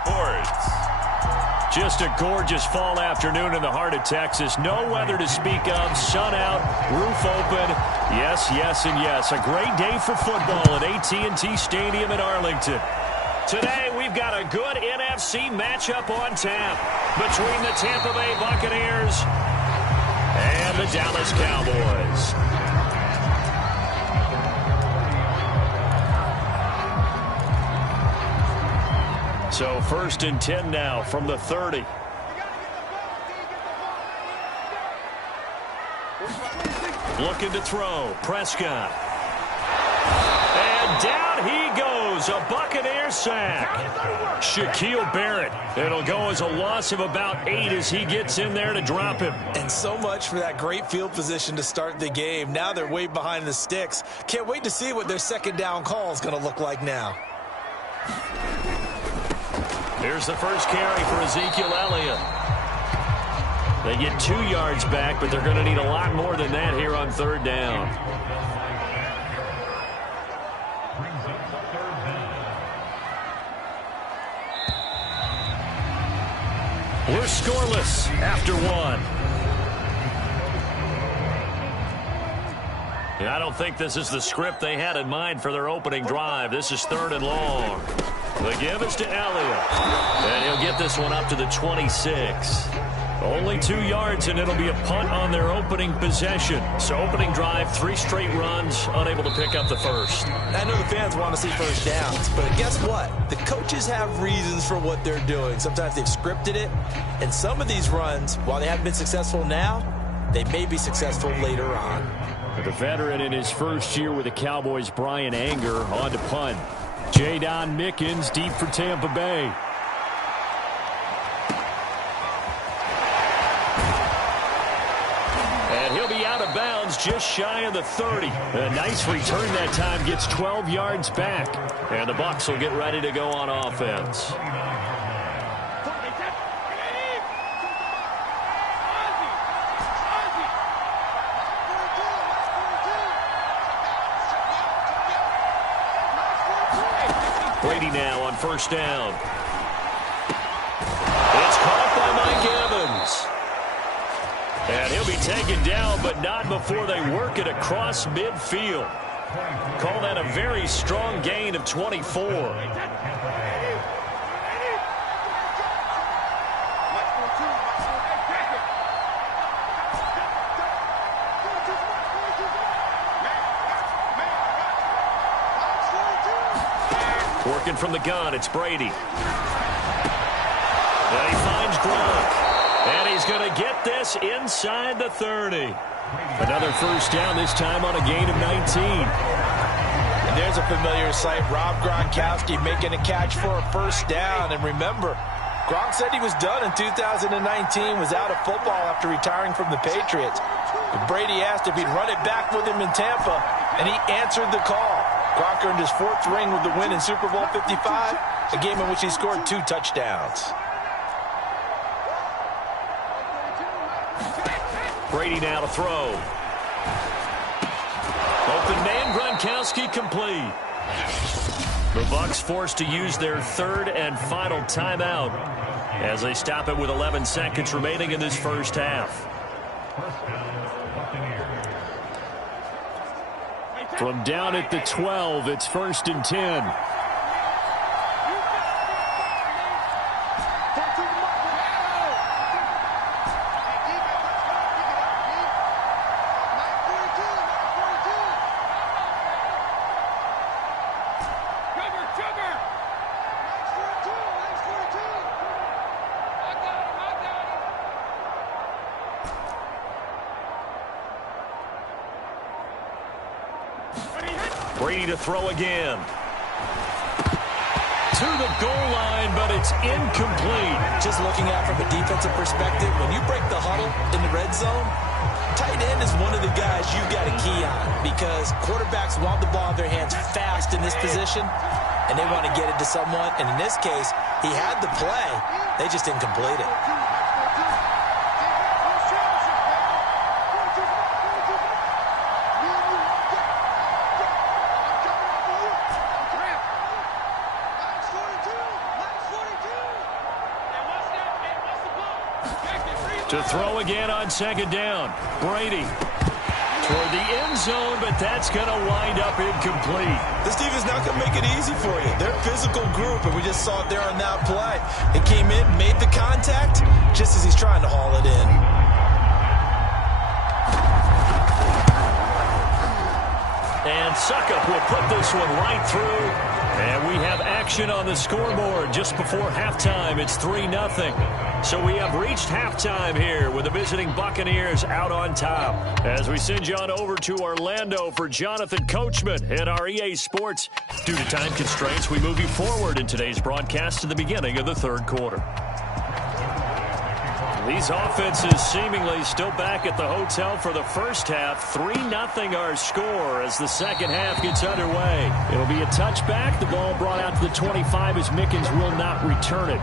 Sports. Just a gorgeous fall afternoon in the heart of Texas. No weather to speak of. Sun out, roof open. Yes, yes, and yes. A great day for football at AT&T Stadium in Arlington. Today, we've got a good NFC matchup on tap between the Tampa Bay Buccaneers and the Dallas Cowboys. So 1st and 10 now from the 30. Looking to throw. Prescott. And down he goes. A Buccaneer sack. Shaquille Barrett. It'll go as a loss of about 8 as he gets in there to drop him. And so much for that great field position to start the game. Now they're way behind the sticks. Can't wait to see what their second down call is going to look like now. Here's the first carry for Ezekiel Elliott. They get 2 yards back, but they're going to need a lot more than that here on 3rd down. We're scoreless after 1. And I don't think this is the script they had in mind for their opening drive. This is 3rd and long. The give is to Elliott. And he'll get this one up to the 26. Only 2 yards, and it'll be a punt on their opening possession. So opening drive, 3 straight runs, unable to pick up the first. I know the fans want to see first downs, but guess what? The coaches have reasons for what they're doing. Sometimes they've scripted it, and some of these runs, while they haven't been successful now, they may be successful later on. The veteran in his first year with the Cowboys, Brian Anger, on to punt. Jadon Mickens deep for Tampa Bay. And he'll be out of bounds just shy of the 30. A nice return that time, gets 12 yards back. And the Bucs will get ready to go on offense. Brady now on 1st down. It's caught by Mike Evans. And he'll be taken down, but not before they work it across midfield. Call that a very strong gain of 24. Working from the gun, it's Brady. And he finds Gronk. And he's going to get this inside the 30. Another first down, this time on a gain of 19. And there's a familiar sight. Rob Gronkowski making a catch for a first down. And remember, Gronk said he was done in 2019, was out of football after retiring from the Patriots. But Brady asked if he'd run it back with him in Tampa, and he answered the call. Gronk earned his 4th ring with the win in Super Bowl 55, a game in which he scored 2 touchdowns. Brady now to throw. Open man, Gronkowski complete. The Bucs forced to use their 3rd and final timeout as they stop it with 11 seconds remaining in this first half. From down at the 12, it's 1st and 10. Brady to throw again. To the goal line, but it's incomplete. Just looking at it from a defensive perspective, when you break the huddle in the red zone, tight end is one of the guys you've got to key on because quarterbacks want the ball in their hands fast in this position, and they want to get it to someone. And in this case, he had the play. They just didn't complete it. To throw again on second down. Brady toward the end zone, but that's going to wind up incomplete. This defense not going to make it easy for you. They're a physical group, and we just saw it there on that play. It came in, made the contact, just as he's trying to haul it in. And Suckup will put this one right through. And we have action on the scoreboard just before halftime. It's 3-0. So we have reached halftime here with the visiting Buccaneers out on top. As we send you on over to Orlando for Jonathan Coachman at our EA Sports. Due to time constraints, we move you forward in today's broadcast to the beginning of the third quarter. These offenses seemingly still back at the hotel for the first half. 3-0 our score as the second half gets underway. It'll be a touchback. The ball brought out to the 25 as Mickens will not return it.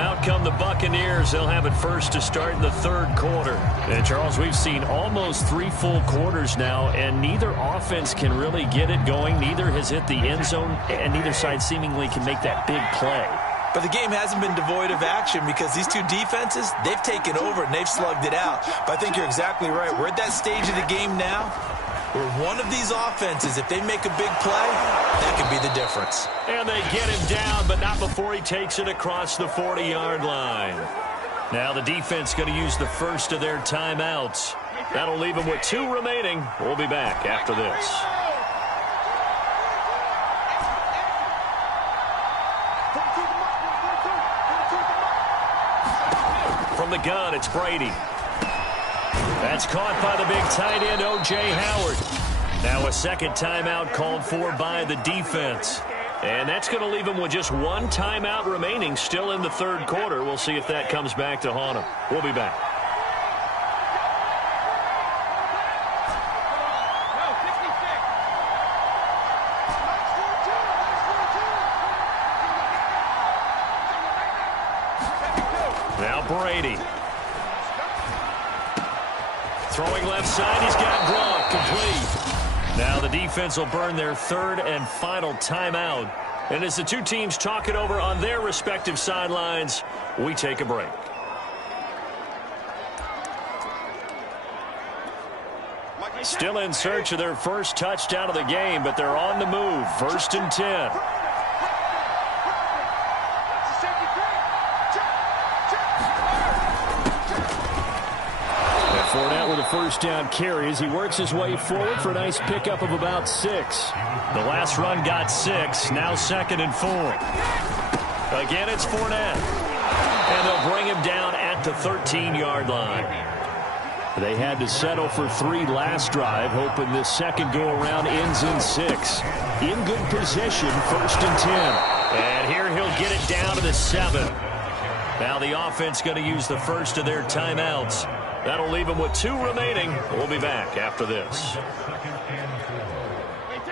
Out come the Buccaneers. They'll have it first to start in the third quarter. And Charles, we've seen almost 3 full quarters now, and neither offense can really get it going. Neither has hit the end zone, and neither side seemingly can make that big play. But the game hasn't been devoid of action because these two defenses, they've taken over and they've slugged it out. But I think you're exactly right. We're at that stage of the game now where one of these offenses, if they make a big play, that could be the difference. And they get him down, but not before he takes it across the 40-yard line. Now the defense going to use the first of their timeouts. That'll leave them with 2 remaining. We'll be back after this. From the gun, it's Brady. That's caught by the big tight end, O.J. Howard. Now a second timeout called for by the defense. And that's going to leave him with just 1 timeout remaining still in the third quarter. We'll see if that comes back to haunt him. We'll be back. Now Brady. Throwing left side, he's got Gronk, complete. Now the defense will burn their third and final timeout. And as the two teams talk it over on their respective sidelines, we take a break. Still in search of their first touchdown of the game, but they're on the move. 1st and 10. Fournette with a first down carry as he works his way forward for a nice pickup of about 6. The last run got 6. Now 2nd and 4. Again, it's Fournette. And they'll bring him down at the 13-yard line. They had to settle for 3 last drive, hoping this second go-around ends in 6. In good position, 1st and 10. And here he'll get it down to the 7. Now the offense going to use the first of their timeouts. That'll leave them with 2 remaining. We'll be back after this.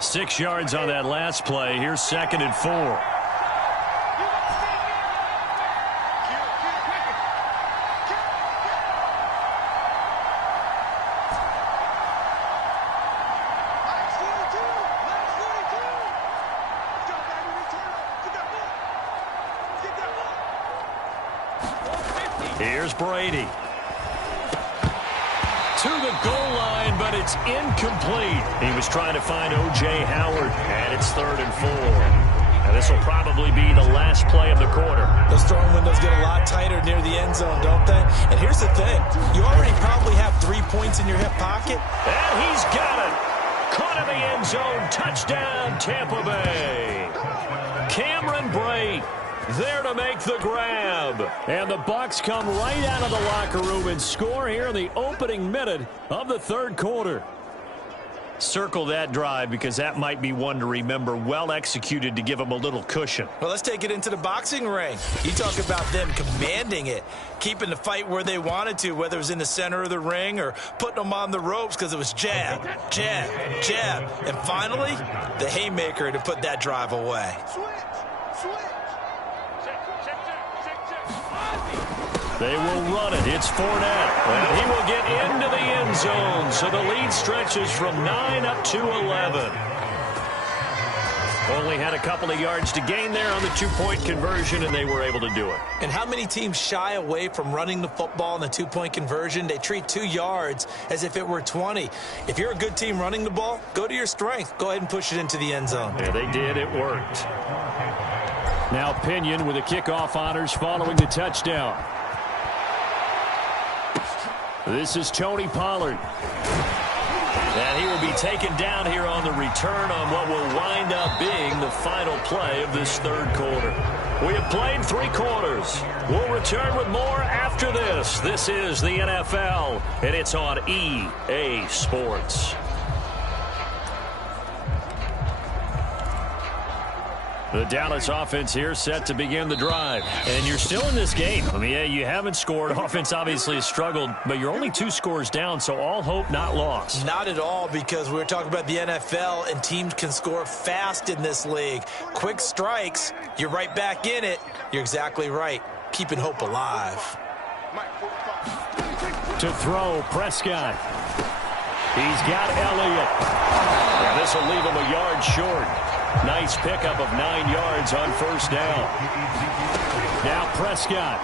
6 yards on that last play. Here's 2nd and 4. Here's Brady. To the goal line, but it's incomplete. He was trying to find O.J. Howard, and it's 3rd and 4. Now this will probably be the last play of the quarter. Those throwing windows get a lot tighter near the end zone, don't they? And here's the thing. You already probably have 3 points in your hip pocket. And he's got it. Caught in the end zone. Touchdown, Tampa Bay. Cameron Brate there to make the grab. And the Bucs come right out of the locker room and score here in the opening minute of the third quarter. Circle that drive because that might be one to remember. Well executed to give them a little cushion. Well, let's take it into the boxing ring. You talk about them commanding it, keeping the fight where they wanted to, whether it was in the center of the ring or putting them on the ropes because it was jab, jab, jab. And finally, the haymaker to put that drive away. They will run it. It's Fournette. And he will get into the end zone. So the lead stretches from 9 up to 11. Only had a couple of yards to gain there on the two-point conversion, and they were able to do it. And how many teams shy away from running the football in the two-point conversion? They treat 2 yards as if it were 20. If you're a good team running the ball, go to your strength. Go ahead and push it into the end zone. Yeah, they did. It worked. Now Pinion with the kickoff honors following the touchdown. This is Tony Pollard. And he will be taken down here on the return on what will wind up being the final play of this third quarter. We have played 3 quarters. We'll return with more after this. This is the NFL, and it's on EA Sports. The Dallas offense here set to begin the drive. And you're still in this game. I mean, yeah, you haven't scored. Offense obviously has struggled, but you're only 2 scores down, so all hope not lost. Not at all, because we're talking about the NFL, and teams can score fast in this league. Quick strikes, you're right back in it. You're exactly right. Keeping hope alive. To throw, Prescott. He's got Elliott. Yeah, this will leave him a yard short. Nice pickup of 9 yards on first down. Now Prescott.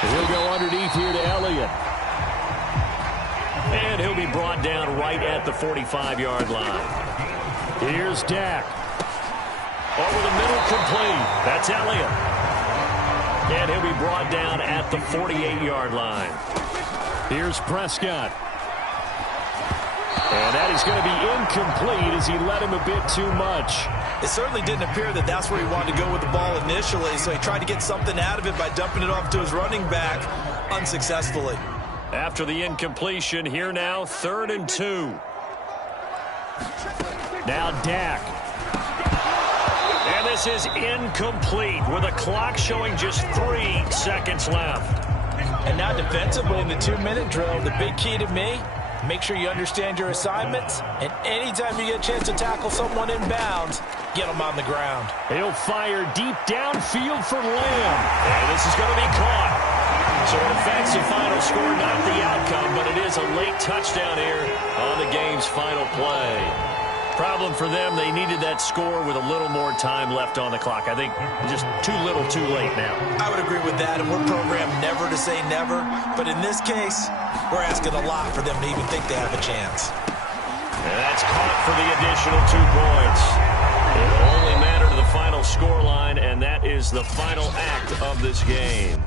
He'll go underneath here to Elliott. And he'll be brought down right at the 45-yard line. Here's Dak. Over the middle, complete. That's Elliott. And he'll be brought down at the 48-yard line. Here's Prescott. And that is going to be incomplete as he led him a bit too much. It certainly didn't appear that that's where he wanted to go with the ball initially, so he tried to get something out of it by dumping it off to his running back unsuccessfully. After the incompletion, here now, 3rd and 2. Now Dak. And this is incomplete with a clock showing just 3 seconds left. And now defensively in the 2-minute drill, the big key to me, make sure you understand your assignments, and anytime you get a chance to tackle someone in bounds, get them on the ground. He'll fire deep downfield for Lamb. And this is going to be caught. So it affects the final score, not the outcome, but it is a late touchdown here on the game's final play. Problem for them, they needed that score with a little more time left on the clock. I think just too little, too late now. I would agree with that, and we're programmed never to say never. But in this case, we're asking a lot for them to even think they have a chance. And that's caught for the additional 2 points. It will only matter to the final score line, and that is the final act of this game.